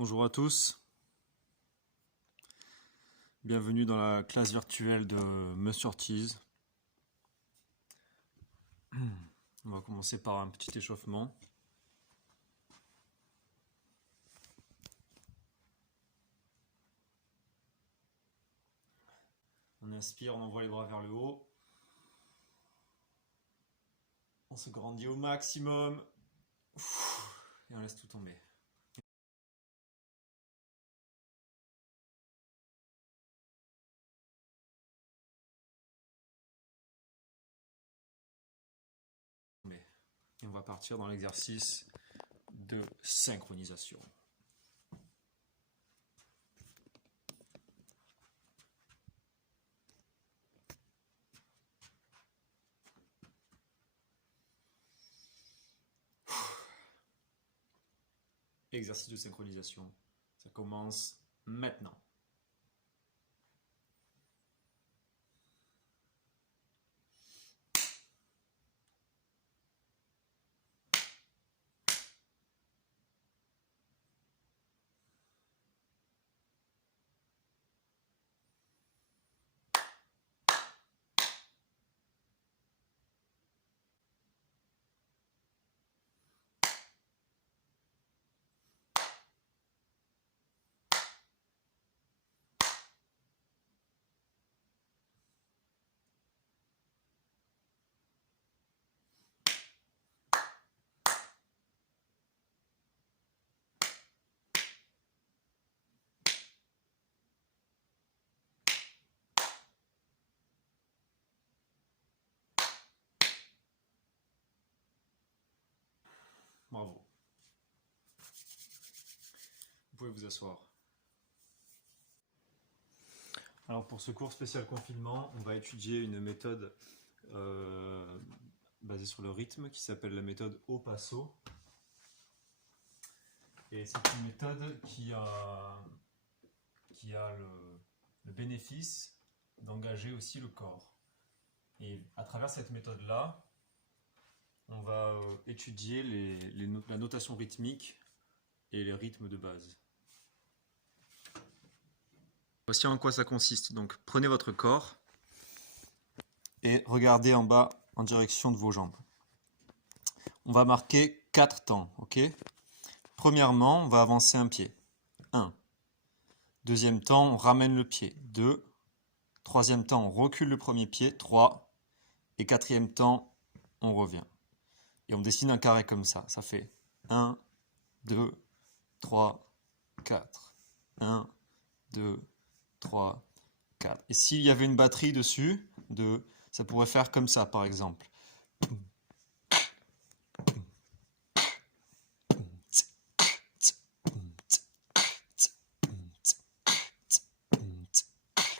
Bonjour à tous, bienvenue dans la classe virtuelle de Monsieur Ortiz. On va commencer par un petit échauffement. On inspire, on envoie les bras vers le haut. On se grandit au maximum. Et on laisse tout tomber. Et on va partir dans l'exercice de synchronisation. Exercice de synchronisation. Ça commence maintenant. Bravo. Vous pouvez vous asseoir. Alors pour ce cours spécial confinement, on va étudier une méthode basée sur le rythme qui s'appelle la méthode au passo. Et c'est une méthode qui a le bénéfice d'engager aussi le corps. Et à travers cette méthode-là, on va étudier la notation rythmique et les rythmes de base. Voici en quoi ça consiste. Donc prenez votre corps et regardez en bas en direction de vos jambes. On va marquer 4 temps, ok? Premièrement, on va avancer un pied. 1. Deuxième temps, on ramène le pied. 2. Troisième temps, on recule le premier pied. 3. Et quatrième temps, on revient. Et on dessine un carré comme ça. Ça fait 1, 2, 3, 4. 1, 2, 3, 4. Et s'il y avait une batterie dessus, ça pourrait faire comme ça, par exemple.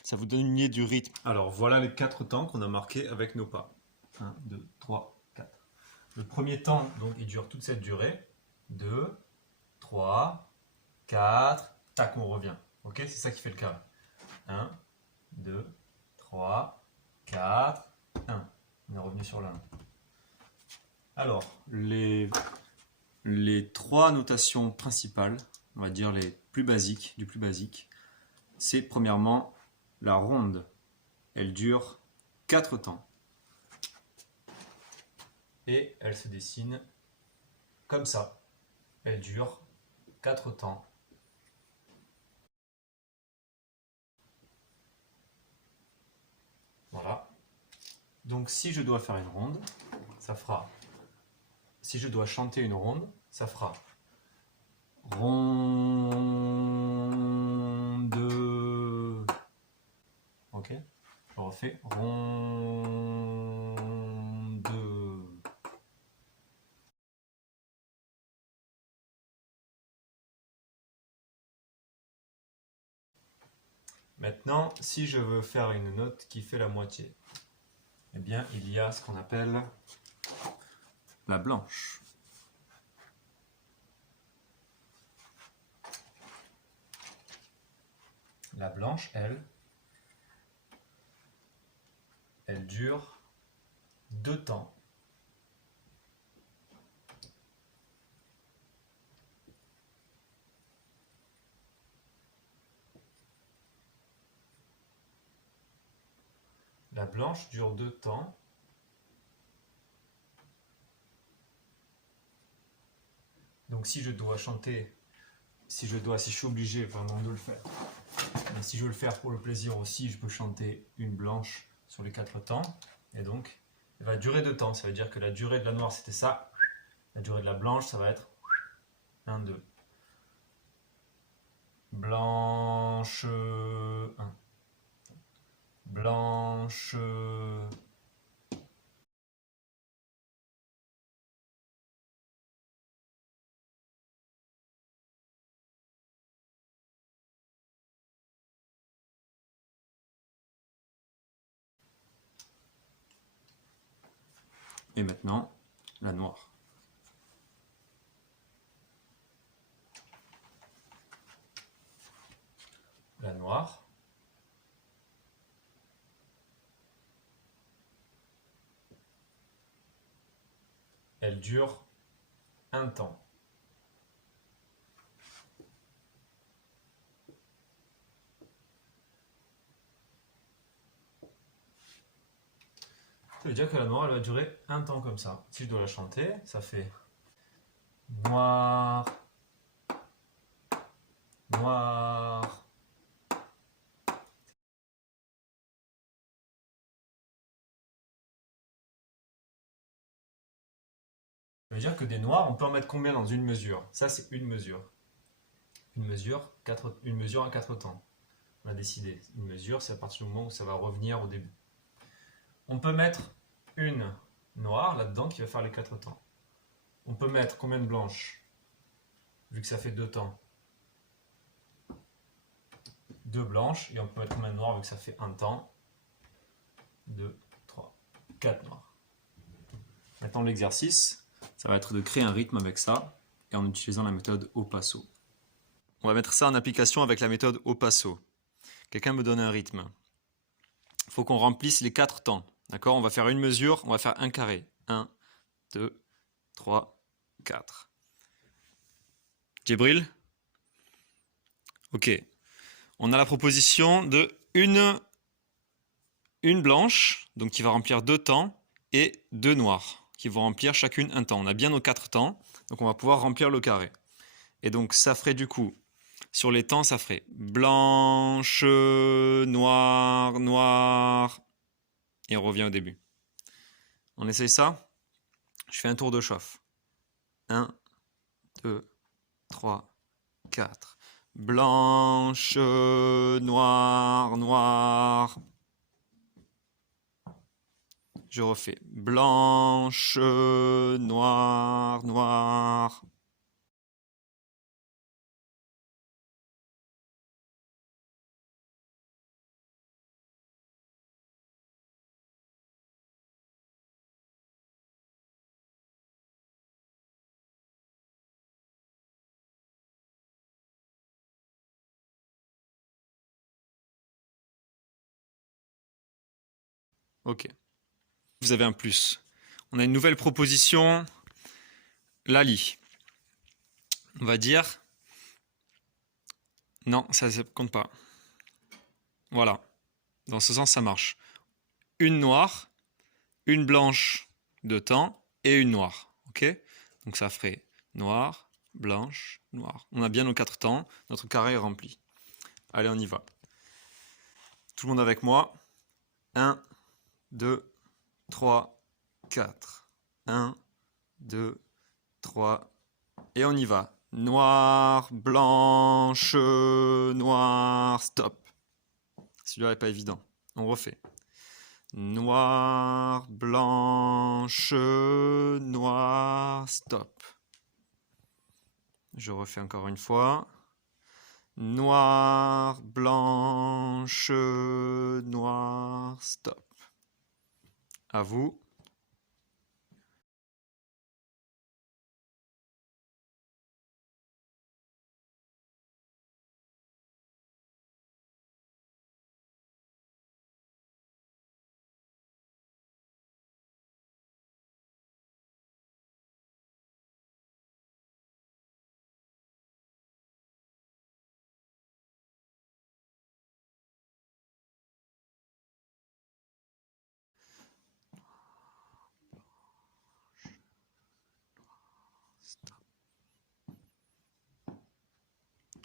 Ça vous donne une idée du rythme. Alors voilà les 4 temps qu'on a marqués avec nos pas. 1, 2, 3, 4. Le premier temps, donc, il dure toute cette durée. 2, 3, 4, tac, on revient. Ok, c'est ça qui fait le carré. 1, 2, 3, 4, 1. On est revenu sur le 1. Alors, les 3 notations principales, on va dire les plus basiques, du plus basique, c'est premièrement la ronde. Elle dure 4 temps. Et elle se dessine comme ça. Elle dure 4 temps. Voilà. Donc si je dois faire une ronde, ça fera... Si je dois chanter une ronde, ça fera... Ronde. Ok? Je refais. Ronde. Maintenant, si je veux faire une note qui fait la moitié, eh bien, il y a ce qu'on appelle la blanche. La blanche, elle dure 2 temps. La blanche dure 2 temps. Donc si je dois chanter, si je suis obligé pardon, de le faire, mais si je veux le faire pour le plaisir aussi, je peux chanter une blanche sur les 4 temps. Et donc, elle va durer 2 temps. Ça veut dire que la durée de la noire, c'était ça. La durée de la blanche, ça va être 1, 2. Blanche 1. Blanche. Et maintenant, la noire. La noire. Elle dure 1 temps. Ça veut dire que la noire, elle va durer 1 temps comme ça. Si je dois la chanter, ça fait noir, noir. Ça veut dire que des noirs, on peut en mettre combien dans une mesure? Ça, c'est une mesure. Une mesure à 4 temps. On a décidé. Une mesure, c'est à partir du moment où ça va revenir au début. On peut mettre une noire là-dedans qui va faire les 4 temps. On peut mettre combien de blanches? Vu que ça fait 2 temps. 2 blanches. Et on peut mettre combien de noirs vu que ça fait 1 temps? 2, 3, 4 noirs. Maintenant, l'exercice, ça va être de créer un rythme avec ça et en utilisant la méthode au passo. On va mettre ça en application avec la méthode au passo. Quelqu'un me donne un rythme. Il faut qu'on remplisse les 4 temps. D'accord? On va faire une mesure, on va faire un carré. 1, 2, 3, 4. Djibril? Ok. On a la proposition de une blanche, donc qui va remplir 2 temps, et 2 noirs, qui vont remplir chacune un temps. On a bien nos 4 temps, donc on va pouvoir remplir le carré. Et donc ça ferait du coup, sur les temps, ça ferait blanche, noir, noir, et on revient au début. On essaye ça? Je fais un tour de chauffe. 1, 2, 3, 4. Blanche, noir, noir. Je refais blanche, noir, noir. Ok. Vous avez un plus. On a une nouvelle proposition. Lali. On va dire... Non, ça ne compte pas. Voilà. Dans ce sens, ça marche. Une noire, une blanche de temps et une noire. Ok? Donc ça ferait noir, blanche, noir. On a bien nos 4 temps. Notre carré est rempli. Allez, on y va. Tout le monde avec moi. 1, 2, 3, 4. 1, 2, 3. Et on y va. Noir, blanche, noir, stop. Celui-là n'est pas évident. On refait. Noir, blanche, noir, stop. Je refais encore une fois. Noir, blanche, noir, stop. À vous.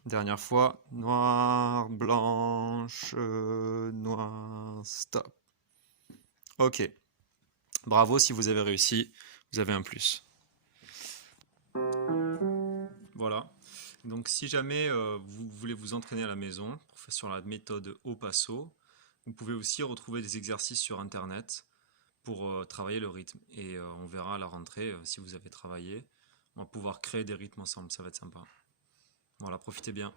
Dernière fois. Noir, blanche, noir, stop. Ok. Bravo si vous avez réussi. Vous avez un plus. Voilà. Donc si jamais vous voulez vous entraîner à la maison sur la méthode au passo, vous pouvez aussi retrouver des exercices sur Internet pour travailler le rythme. Et on verra à la rentrée, si vous avez travaillé, on va pouvoir créer des rythmes ensemble. Ça va être sympa. Voilà, profitez bien.